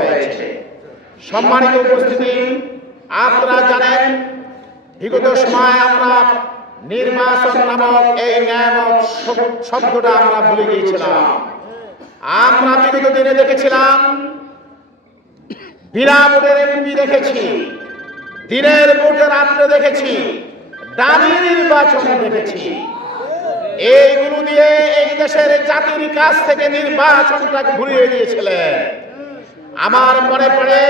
হয়েছে। সম্মানিত উপস্থিতি, আপনারা জানেন বিগত সময় আমরা নির্বাচন নামক এই নামক শব্দটা আমরা ভুলে গিয়েছিলাম। আমরা বিগত দিনে দেখেছিলাম বিনা ভোটের এমপি দেখেছি, দিনের ভোটে রাত্রে দেখেছি, ডামি নির্বাচন দেখেছি। এইগুলো দিয়ে এই দেশের জাতির কাছ থেকে নির্বাচনটাকে ঘুরিয়ে দিয়েছিলেন। আমার মনে পড়ে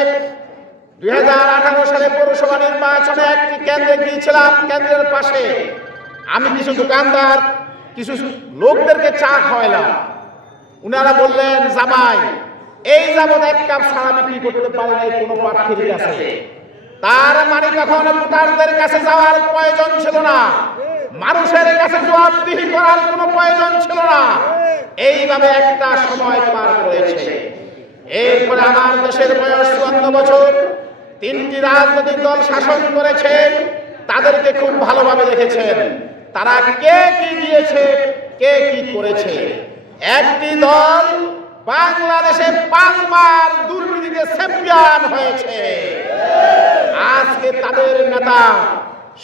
2018 সালে পৌরসভা নির্বাচনে একটি কেন্দ্রে গিয়েছিলাম। কেন্দ্রের পাশে আমি কিছু দোকানদার কিছু লোকদেরকে চা খাওয়াইলাম। উনারা বললেন, জামাই এই যাবৎ এক কাপ ছাড়া বিক্রি করতে পারে নাই কোনো প্রার্থীর কাছে। তার মানে তখন ভোটারদের কাছে যাওয়ার প্রয়োজন ছিল না, মানুষের কাছে জবাবদিহি করার কোনো প্রয়োজন ছিল না। এইভাবে একটা সময় পার করেছে। এরপরে আমার দেশের বয়স 54 বছর, 3টি রাজনৈতিক দল শাসন করেছে। তাদেরকে খুব ভালোভাবে দেখেছেন, তারা কে কি দিয়েছে, কে কি করেছে। একটি দল বাংলাদেশে 5 বার দুর্নীতিতে চ্যাম্পিয়ন হয়েছে। আজকে তাদের নেতা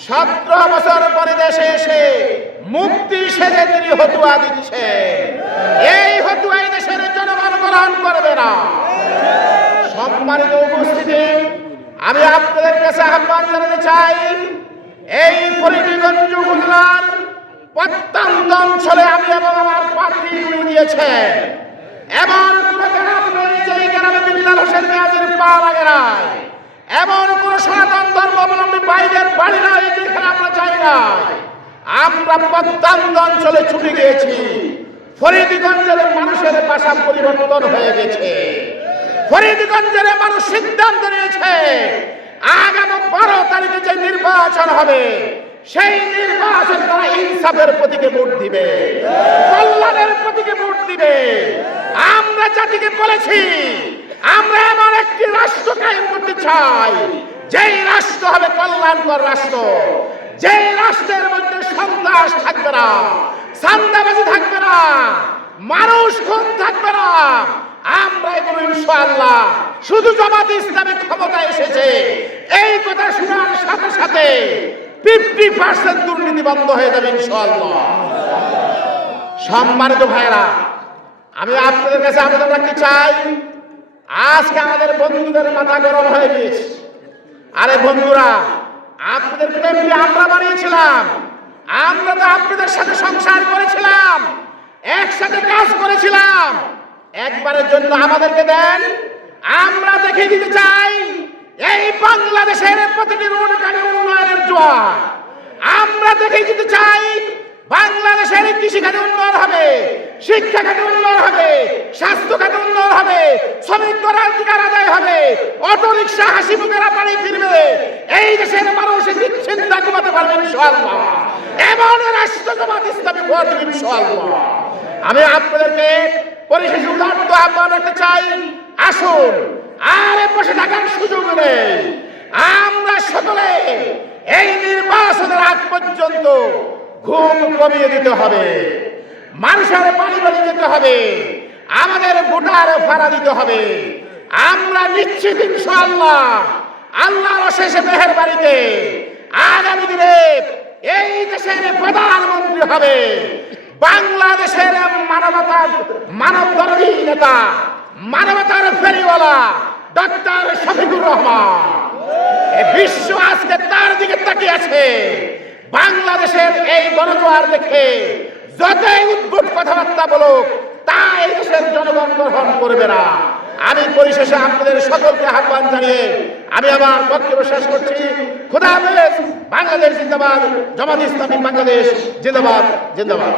17 বছর পরে দেশে এসে মুক্তি সেজে তিনি হতুয়া দিচ্ছে। এই হতুয়াই দেশের জনগণ গ্রহণ করবে না। সম্মানিত উপস্থিতি, আমি আপনাদের কাছে আহ্বান জানাতে চাই, এই ফরিদগঞ্জ উপজেলার প্রত্যন্ত অঞ্চলে আমি এবং আমার প্রার্থী দিয়েছে এমন কোন গ্রাম নেই যে গ্রামে বিল্লাল হোসেন মিয়াজির পা লাগে নাই, এমন কোন সনাতন ধর্মাবলম্বী বাইরের বাড়ি নাই যেখানে আমরা যাই না। আমরা প্রত্যন্ত অঞ্চলে ছুটে গিয়েছি। ফরিদগঞ্জের মানুষের ভাষা পরিবর্তন হয়ে গেছে। ফরিদগঞ্জের মানুষ সিদ্ধান্ত নিয়েছে আগামী 12 তারিখে যে নির্বাচন হবে সেই নির্বাচন তারা ইনসাফের প্রতীকে ভোট দিবে, কল্যাণের প্রতীকে ভোট দিবে। আমরা জাতিকে বলেছি আমরা এমন একটি রাষ্ট্র কায়েম করতে চাই যেই রাষ্ট্র হবে কল্যাণকর রাষ্ট্র, যেই রাষ্ট্রের মধ্যে সন্ত্রাস থাকবে না, চাঁদাবাজি থাকবে না, মানুষ খুন থাকবে না। আমরা এগুলো ইনশাআল্লাহ, শুধু জামাত ইসলামী ক্ষমতায় এসেছে এই কথা শোনার সাথে সাথে 50% দুর্নীতি বন্ধ হয়ে যাবে ইনশাআল্লাহ। সম্মানিত ভাইরা, আমি আপনাদের কাছে আবেদন রাখতে চাই, আজকে আমাদের বন্ধুদের মাথা গরম হয়ে গিয়েছে। আরে বন্ধুরা, আপনাদের এমপি আমরা বানিয়েছিলাম, আমরা তো আপনাদের সাথে সংসার করেছিলাম, একসাথে কাজ করেছিলাম। একবারের জন্য আমাদেরকে দেন, আমরা দেখিয়ে দিতে চাই এই বাংলাদেশের প্রতিটি রোড গাড়ি উন্নয়নের জোয়ার। আমরা দেখিয়ে দিতে চাই বাংলাদেশের কৃষি খাতে উন্নয়ন হবে, শিক্ষা খাতে উন্নয়ন হবে, স্বাস্থ্য খাতে উন্নয়ন হবে, শ্রমিকদের অধিকার আদায় হবে, অটো রিক্সা হাসি মুখেরা বাড়ি ফিরবে, এই দেশের মানুষ চিন্তা কমাতে পারবে ইনশাআল্লাহ। এমন রাষ্ট্র জামাত ইসলামী ভোট দিবে ইনশাআল্লাহ। আমি আপনাদেরকে পরিশেষে উদাত্ত আহ্বান রাখতে চাই, আসুন আর বসে থাকার সুযোগ নেই। আমরা সকলে এই নির্বাচনের আগ পর্যন্ত ঘুম কমিয়ে দিতে হবে, মানুষের বাড়ি বাড়ি যেতে হবে, আমাদের ভোটার ভাড়া দিতে হবে। আমরা নিশ্চিত ইনশাআল্লাহ আল্লাহর অশেষ মেহেরবানিতে আগামী দিনে এই দেশের প্রধানমন্ত্রী হবে বাংলাদেশের মানবধর্মী নেতা, মানবতার ফেরিওয়ালা ডক্টর শফিকুর রহমান। বিশ্ব আজকে তার দিকে তাকিয়ে আছে। বাংলাদেশের এই গণজোয়ার দেখে যতই উদ্ভট কথাবার্তা বলুক তা এই দেশের জনগণ গ্রহণ করবে না। আমি পরিশেষে আপনাদের সকলকে আহ্বান জানিয়ে আমি আমার বক্তব্য শেষ করছি। খোদা হাফেজ। বাংলাদেশ জিন্দাবাদ, জামাত ইসলামী বাংলাদেশ জিন্দাবাদ, জিন্দাবাদ।